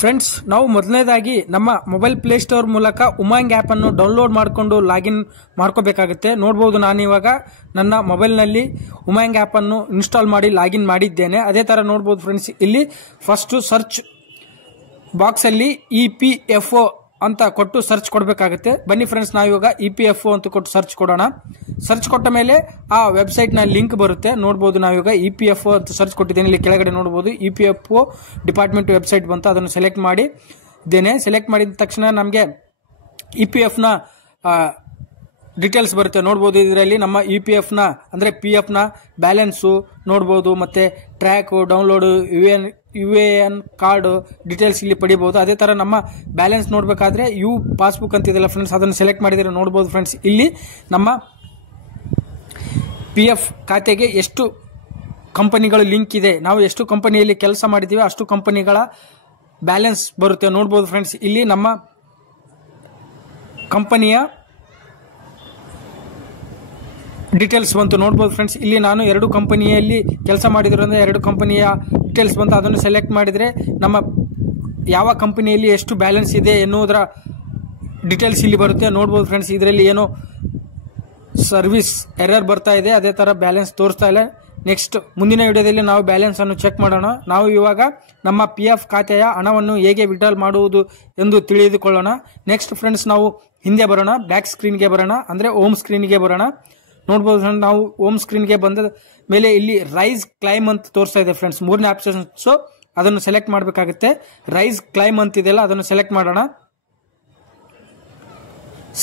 Friends, ನಾವು ಮೊದಲನೇದಾಗಿ ನಮ್ಮ ಮೊಬೈಲ್ ಪ್ಲೇ ಸ್ಟೋರ್ ಮೂಲಕ ಉಮಾಂಗ್ ಆ್ಯಪ್ ಅನ್ನು ಡೌನ್ಲೋಡ್ ಮಾಡಿಕೊಂಡು ಲಾಗಿನ್ ಮಾಡ್ಕೋಬೇಕಾಗುತ್ತೆ. ನೋಡಬಹುದು, ನಾನು ಇವಾಗ ನನ್ನ ಮೊಬೈಲ್ನಲ್ಲಿ ಉಮಾಂಗ್ ಆ್ಯಪ್ ಅನ್ನು ಇನ್ಸ್ಟಾಲ್ ಮಾಡಿ ಲಾಗಿನ್ ಮಾಡಿದ್ದೇನೆ. ಅದೇ ತರ ನೋಡಬಹುದು ಫ್ರೆಂಡ್ಸ್, ಇಲ್ಲಿ ಫಸ್ಟ್ ಸರ್ಚ್ ಬಾಕ್ಸ್ ಅಲ್ಲಿ EPFO ಅಂತ ಕೊಟ್ಟು ಸರ್ಚ್ ಕೊಡಬೇಕಾಗುತ್ತೆ. ಬನ್ನಿ ಫ್ರೆಂಡ್ಸ್, ನಾವು ಇವಾಗ EPFO ಅಂತ ಕೊಟ್ಟು ಸರ್ಚ್ ಕೊಡೋಣ. ಸರ್ಚ್ ಕೊಟ್ಟ ಮೇಲೆ ಆ ವೆಬ್ಸೈಟ್ ನ ಲಿಂಕ್ ಬರುತ್ತೆ. ನೋಡಬಹುದು, ನಾವೀಗ EPFO ಅಂತ ಸರ್ಚ್ ಕೊಟ್ಟಿದ್ದೇನೆ. ಇಲ್ಲಿ ಕೆಳಗಡೆ ನೋಡಬಹುದು EPFO ಡಿಪಾರ್ಟ್ಮೆಂಟ್ ವೆಬ್ಸೈಟ್ ಬಂತು. ಅದನ್ನು ಸೆಲೆಕ್ಟ್ ಮಾಡಿದ್ದೇನೆ. ಸೆಲೆಕ್ಟ್ ಮಾಡಿದ ತಕ್ಷಣ ನಮಗೆ EPF ನ ಡೀಟೇಲ್ಸ್ ಬರುತ್ತೆ. ನೋಡಬಹುದು, ಇದರಲ್ಲಿ ನಮ್ಮ EPF ನ ಅಂದ್ರೆ PF ನ ಬ್ಯಾಲೆನ್ಸು ನೋಡಬಹುದು, ಮತ್ತೆ track, download, UAN card details ಇಲ್ಲಿ ಪಡಿಬಹುದು. ಅದೇ ತರ ನಮ್ಮ ಬ್ಯಾಲೆನ್ಸ್ ನೋಡಬೇಕಾದ್ರೆ ಪಾಸ್ಬುಕ್ ಅಂತಿದೆಯಲ್ಲ ಫ್ರೆಂಡ್ಸ್, ಅದನ್ನು ಸೆಲೆಕ್ಟ್ ಮಾಡಿದ್ರೆ ನೋಡಬಹುದು ಫ್ರೆಂಡ್ಸ್, ಇಲ್ಲಿ ನಮ್ಮ PF ಖಾತೆಗೆ ಎಷ್ಟು ಕಂಪನಿಗಳು ಲಿಂಕ್ ಇದೆ, ನಾವು ಎಷ್ಟು ಕಂಪನಿಯಲ್ಲಿ ಕೆಲಸ ಮಾಡಿದೀವಿ ಅಷ್ಟು ಕಂಪನಿಗಳ ಬ್ಯಾಲೆನ್ಸ್ ಬರುತ್ತೆ. ನೋಡಬಹುದು ಫ್ರೆಂಡ್ಸ್, ಇಲ್ಲಿ ನಮ್ಮ ಕಂಪನಿಯ ಡೀಟೇಲ್ಸ್ ಬಂತು. ನೋಡಬಹುದು ಫ್ರೆಂಡ್ಸ್, ಇಲ್ಲಿ ನಾನು 2 ಕಂಪನಿಯಲ್ಲಿ ಕೆಲಸ ಮಾಡಿದ್ರಿಂದ 2 ಕಂಪನಿಯ ಡೀಟೇಲ್ಸ್ ಬಂತು. ಅದನ್ನು ಸೆಲೆಕ್ಟ್ ಮಾಡಿದ್ರೆ ನಮ್ಮ ಯಾವ ಕಂಪನಿಯಲ್ಲಿ ಎಷ್ಟು ಬ್ಯಾಲೆನ್ಸ್ ಇದೆ ಎನ್ನುವುದರ ಡೀಟೇಲ್ಸ್ ಇಲ್ಲಿ ಬರುತ್ತೆ. ನೋಡಬಹುದು ಫ್ರೆಂಡ್ಸ್, ಇದರಲ್ಲಿ ಏನೋ ಸರ್ವಿಸ್ ಎರರ್ ಬರ್ತಾ ಇದೆ, ಅದೇ ತರ ಬ್ಯಾಲೆನ್ಸ್ ತೋರಿಸ್ತಾ ಇಲ್ಲ. ನೆಕ್ಸ್ಟ್ ಮುಂದಿನ ವಿಡಿಯೋದಲ್ಲಿ ನಾವು ಬ್ಯಾಲೆನ್ಸ್ ಅನ್ನು ಚೆಕ್ ಮಾಡೋಣ. ನಾವು ಇವಾಗ ನಮ್ಮ PF ಖಾತೆಯ ಹಣವನ್ನು ಹೇಗೆ ವಿಡ್ರಾಲ್ ಮಾಡುವುದು ಎಂದು ತಿಳಿದುಕೊಳ್ಳೋಣ. ನೆಕ್ಸ್ಟ್ ಫ್ರೆಂಡ್ಸ್, ನಾವು ಹಿಂದೆ ಬರೋಣ, ಬ್ಯಾಕ್ ಸ್ಕ್ರೀನ್ಗೆ ಬರೋಣ, ಅಂದ್ರೆ ಹೋಮ್ ಸ್ಕ್ರೀನ್ಗೆ ಬರೋಣ. ನೋಡಬಹುದು, ನಾವು ಹೋಮ್ ಸ್ಕ್ರೀನ್ಗೆ ಬಂದ ಮೇಲೆ ಇಲ್ಲಿ ರೈಸ್ ಕ್ಲೈಮ್ ಅಂತ ತೋರಿಸ್ತಾ ಇದೆ ಫ್ರೆಂಡ್ಸ್. 3ನೇ ಆಪ್ಷನ್ಸ್ ಅದನ್ನು ಸೆಲೆಕ್ಟ್ ಮಾಡಬೇಕಾಗುತ್ತೆ. ರೈಸ್ ಕ್ಲೈಮ್ ಅಂತಿದೆಯಲ್ಲ, ಅದನ್ನು ಸೆಲೆಕ್ಟ್ ಮಾಡೋಣ.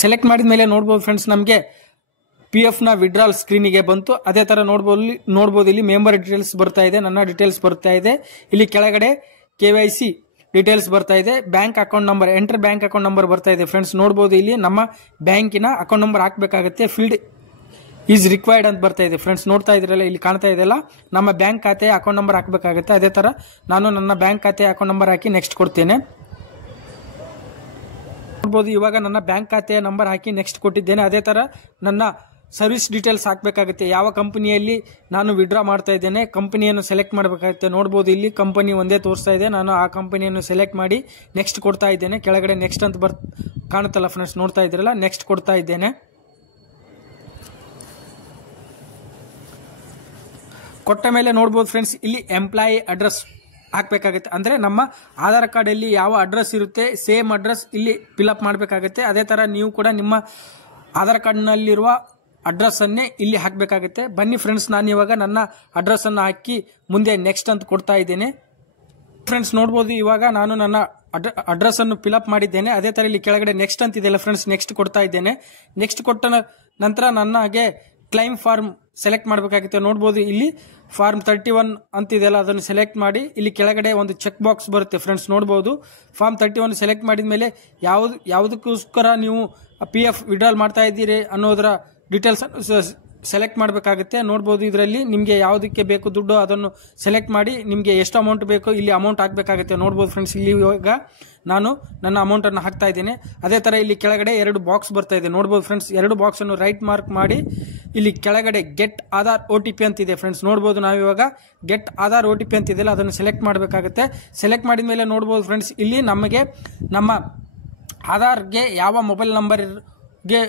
ಸೆಲೆಕ್ಟ್ ಮಾಡಿದ ಮೇಲೆ ನೋಡಬಹುದು ಫ್ರೆಂಡ್ಸ್, ನಮಗೆ PF ನ ವಿಡ್ರಾಲ್ ಸ್ಕ್ರೀನಿಗೆ ಬಂತು. ಅದೇ ತರ ನೋಡಬಹುದು ಇಲ್ಲಿ ಮೆಂಬರ್ ಡೀಟೇಲ್ಸ್ ಬರ್ತಾ ಇದೆ, ನನ್ನ ಡೀಟೇಲ್ಸ್ ಬರ್ತಾ ಇದೆ. ಇಲ್ಲಿ ಕೆಳಗಡೆ KYC ಡೀಟೇಲ್ಸ್ ಬರ್ತಾ ಇದೆ. Bank account number, enter bank account number ಬರ್ತಾ ಇದೆ ಫ್ರೆಂಡ್ಸ್. ನೋಡಬಹುದು, ಇಲ್ಲಿ ನಮ್ಮ ಬ್ಯಾಂಕಿನ ಅಕೌಂಟ್ ನಂಬರ್ ಹಾಕಬೇಕಾಗುತ್ತೆ. ಫೀಲ್ಡ್ ಈಸ್ ರಿಕ್ವೈರ್ಡ್ ಅಂತ ಬರ್ತಾ ಇದೆ ಫ್ರೆಂಡ್ಸ್. ನೋಡ್ತಾ ಇದ್ರಲ್ಲ, ಇಲ್ಲಿ ಕಾಣ್ತಾ ಇದೆಯಲ್ಲ, ನಮ್ಮ ಬ್ಯಾಂಕ್ ಖಾತೆ ಅಕೌಂಟ್ ನಂಬರ್ ಹಾಕಬೇಕಾಗುತ್ತೆ. ಅದೇ ತರ ನಾನು ನನ್ನ ಬ್ಯಾಂಕ್ ಖಾತೆ ಅಕೌಂಟ್ ನಂಬರ್ ಹಾಕಿ ನೆಕ್ಸ್ಟ್ ಕೊಡ್ತೇನೆ. ನೋಡಬಹುದು, ಇವಾಗ ನನ್ನ ಬ್ಯಾಂಕ್ ಖಾತೆಯ ನಂಬರ್ ಹಾಕಿ ನೆಕ್ಸ್ಟ್ ಕೊಟ್ಟಿದ್ದೇನೆ. ಅದೇ ತರ ನನ್ನ ಸರ್ವಿಸ್ ಡೀಟೇಲ್ಸ್ ಹಾಕಬೇಕಾಗುತ್ತೆ. ಯಾವ ಕಂಪನಿಯಲ್ಲಿ ನಾನು ವಿಡ್ರಾ ಮಾಡ್ತಾ ಇದ್ದೇನೆ, ಕಂಪನಿಯನ್ನು ಸೆಲೆಕ್ಟ್ ಮಾಡಬೇಕಾಗುತ್ತೆ. ನೋಡಬಹುದು, ಇಲ್ಲಿ ಕಂಪನಿ ಒಂದೇ ತೋರಿಸ್ತಾ ಇದೆ. ನಾನು ಆ ಕಂಪನಿಯನ್ನು ಸೆಲೆಕ್ಟ್ ಮಾಡಿ ನೆಕ್ಸ್ಟ್ ಕೊಡ್ತಾ ಇದ್ದೇನೆ. ಕೆಳಗಡೆ ನೆಕ್ಸ್ಟ್ ಅಂತ ಕಾಣುತ್ತಲ್ಲ ಫ್ರೆಂಡ್ಸ್, ನೋಡ್ತಾ ಇದ್ರಲ್ಲ, ನೆಕ್ಸ್ಟ್ ಕೊಡ್ತಾ ಇದ್ದೇನೆ. ಕೊಟ್ಟ ಮೇಲೆ ನೋಡಬಹುದು ಫ್ರೆಂಡ್ಸ್, ಇಲ್ಲಿ ಎಂಪ್ಲಾಯಿ ಅಡ್ರೆಸ್ ಹಾಕಬೇಕಾಗುತ್ತೆ. ಅಂದ್ರೆ ನಮ್ಮ ಆಧಾರ್ ಕಾರ್ಡ್ ಅಲ್ಲಿ ಯಾವ ಅಡ್ರೆಸ್ ಇರುತ್ತೆ ಸೇಮ್ ಅಡ್ರೆಸ್ ಇಲ್ಲಿ ಫಿಲ್ಅಪ್ ಮಾಡಬೇಕಾಗುತ್ತೆ. ಅದೇ ತರ ನೀವು ಕೂಡ ನಿಮ್ಮ ಆಧಾರ್ ಕಾರ್ಡ್ ನಲ್ಲಿರುವ ಅಡ್ರೆಸ್ ಅನ್ನೇ ಇಲ್ಲಿ ಹಾಕಬೇಕಾಗುತ್ತೆ. ಬನ್ನಿ ಫ್ರೆಂಡ್ಸ್, ನಾನು ಇವಾಗ ನನ್ನ ಅಡ್ರೆಸ್ ಅನ್ನು ಹಾಕಿ ಮುಂದೆ ನೆಕ್ಸ್ಟ್ ಅಂತ ಕೊಡ್ತಾ ಇದ್ದೇನೆ. ಫ್ರೆಂಡ್ಸ್, ನೋಡಬಹುದು, ಇವಾಗ ನಾನು ನನ್ನ ಅಡ್ರೆಸ್ ಅನ್ನು ಫಿಲ್ಅಪ್ ಮಾಡಿದ್ದೇನೆ. ಅದೇ ತರ ಇಲ್ಲಿ ಕೆಳಗಡೆ ನೆಕ್ಸ್ಟ್ ಅಂತಿದೆಯಲ್ಲ ಫ್ರೆಂಡ್ಸ್, ನೆಕ್ಸ್ಟ್ ಕೊಡ್ತಾ ಇದ್ದೇನೆ. ನೆಕ್ಸ್ಟ್ ಕೊಟ್ಟ ನಂತರ ನನಗೆ ಕ್ಲೈಮ್ ಫಾರ್ಮ್ ಸೆಲೆಕ್ಟ್ ಮಾಡಬೇಕಾಗುತ್ತೆ. ನೋಡಬಹುದು, ಇಲ್ಲಿ ಫಾರ್ಮ್ 31 ಅಂತಿದೆಯಲ್ಲ, ಅದನ್ನು ಸೆಲೆಕ್ಟ್ ಮಾಡಿ ಇಲ್ಲಿ ಕೆಳಗಡೆ ಒಂದು ಚೆಕ್ ಬಾಕ್ಸ್ ಬರುತ್ತೆ ಫ್ರೆಂಡ್ಸ್. ನೋಡಬಹುದು, ಫಾರ್ಮ್ 31 ಸೆಲೆಕ್ಟ್ ಮಾಡಿದ ಮೇಲೆ ಯಾವುದಕ್ಕೋಸ್ಕರ ನೀವು PF ವಿಡ್ರಾಲ್ ಮಾಡ್ತಾ ಇದ್ದೀರಿ ಅನ್ನೋದರ ಡೀಟೇಲ್ಸ್ ಸೆಲೆಕ್ಟ್ ಮಾಡಬೇಕಾಗುತ್ತೆ. ನೋಡಬಹುದು, ಇದರಲ್ಲಿ ನಿಮಗೆ ಯಾವುದಕ್ಕೆ ಬೇಕು ದುಡ್ಡು ಅದನ್ನು ಸೆಲೆಕ್ಟ್ ಮಾಡಿ ನಿಮಗೆ ಎಷ್ಟು ಅಮೌಂಟ್ ಬೇಕು ಇಲ್ಲಿ ಅಮೌಂಟ್ ಹಾಕಬೇಕಾಗುತ್ತೆ. ನೋಡಬಹುದು ಫ್ರೆಂಡ್ಸ್, ಇಲ್ಲಿ ಇವಾಗ ನಾನು ನನ್ನ ಅಮೌಂಟ್ ಅನ್ನು ಹಾಕ್ತಾ ಇದ್ದೇನೆ. ಅದೇ ತರ ಇಲ್ಲಿ ಕೆಳಗಡೆ 2 ಬಾಕ್ಸ್ ಬರ್ತಾ ಇದೆ. ನೋಡಬಹುದು ಫ್ರೆಂಡ್ಸ್, 2 ಬಾಕ್ಸ್ ಅನ್ನು ರೈಟ್ ಮಾರ್ಕ್ ಮಾಡಿ ಇಲ್ಲಿ ಕೆಳಗಡೆ ಗೆಟ್ ಆಧಾರ್ OTP ಅಂತಿದೆ ಫ್ರೆಂಡ್ಸ್. ನೋಡಬಹುದು, ನಾವು ಇವಾಗ ಗೆಟ್ ಆಧಾರ್ OTP ಅಂತಿದೆಯಲ್ಲ, ಅದನ್ನು ಸೆಲೆಕ್ಟ್ ಮಾಡಬೇಕಾಗುತ್ತೆ. ಸೆಲೆಕ್ಟ್ ಮಾಡಿದ ಮೇಲೆ ನೋಡಬಹುದು ಫ್ರೆಂಡ್ಸ್, ಇಲ್ಲಿ ನಮಗೆ ನಮ್ಮ ಆಧಾರ್ಗೆ ಯಾವ ಮೊಬೈಲ್ ನಂಬರ್ಗೆ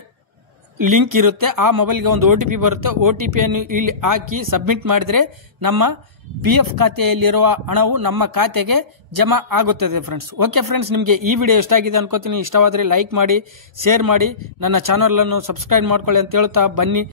ಲಿಂಕ್ ಇರುತ್ತೆ ಆ ಮೊಬೈಲ್ಗೆ ಒಂದು OTP ಬರುತ್ತೆ. OTP ಅನ್ನು ಇಲ್ಲಿ ಹಾಕಿ ಸಬ್ಮಿಟ್ ಮಾಡಿದ್ರೆ ನಮ್ಮ PF ಖಾತೆಯಲ್ಲಿರುವ ಹಣವು ನಮ್ಮ ಖಾತೆಗೆ ಜಮಾ ಆಗುತ್ತದೆ ಫ್ರೆಂಡ್ಸ್. ಓಕೆ ಫ್ರೆಂಡ್ಸ್, ನಿಮಗೆ ಈ ವಿಡಿಯೋ ಇಷ್ಟ ಆಗಿದೆ ಅನ್ಕೋತೀನಿ. ಇಷ್ಟವಾದರೆ ಲೈಕ್ ಮಾಡಿ, ಶೇರ್ ಮಾಡಿ, ನನ್ನ ಚಾನಲ್ ಅನ್ನು ಸಬ್ಸ್ಕ್ರೈಬ್ ಮಾಡ್ಕೊಳ್ಳಿ ಅಂತ ಹೇಳ್ತಾ ಬನ್ನಿ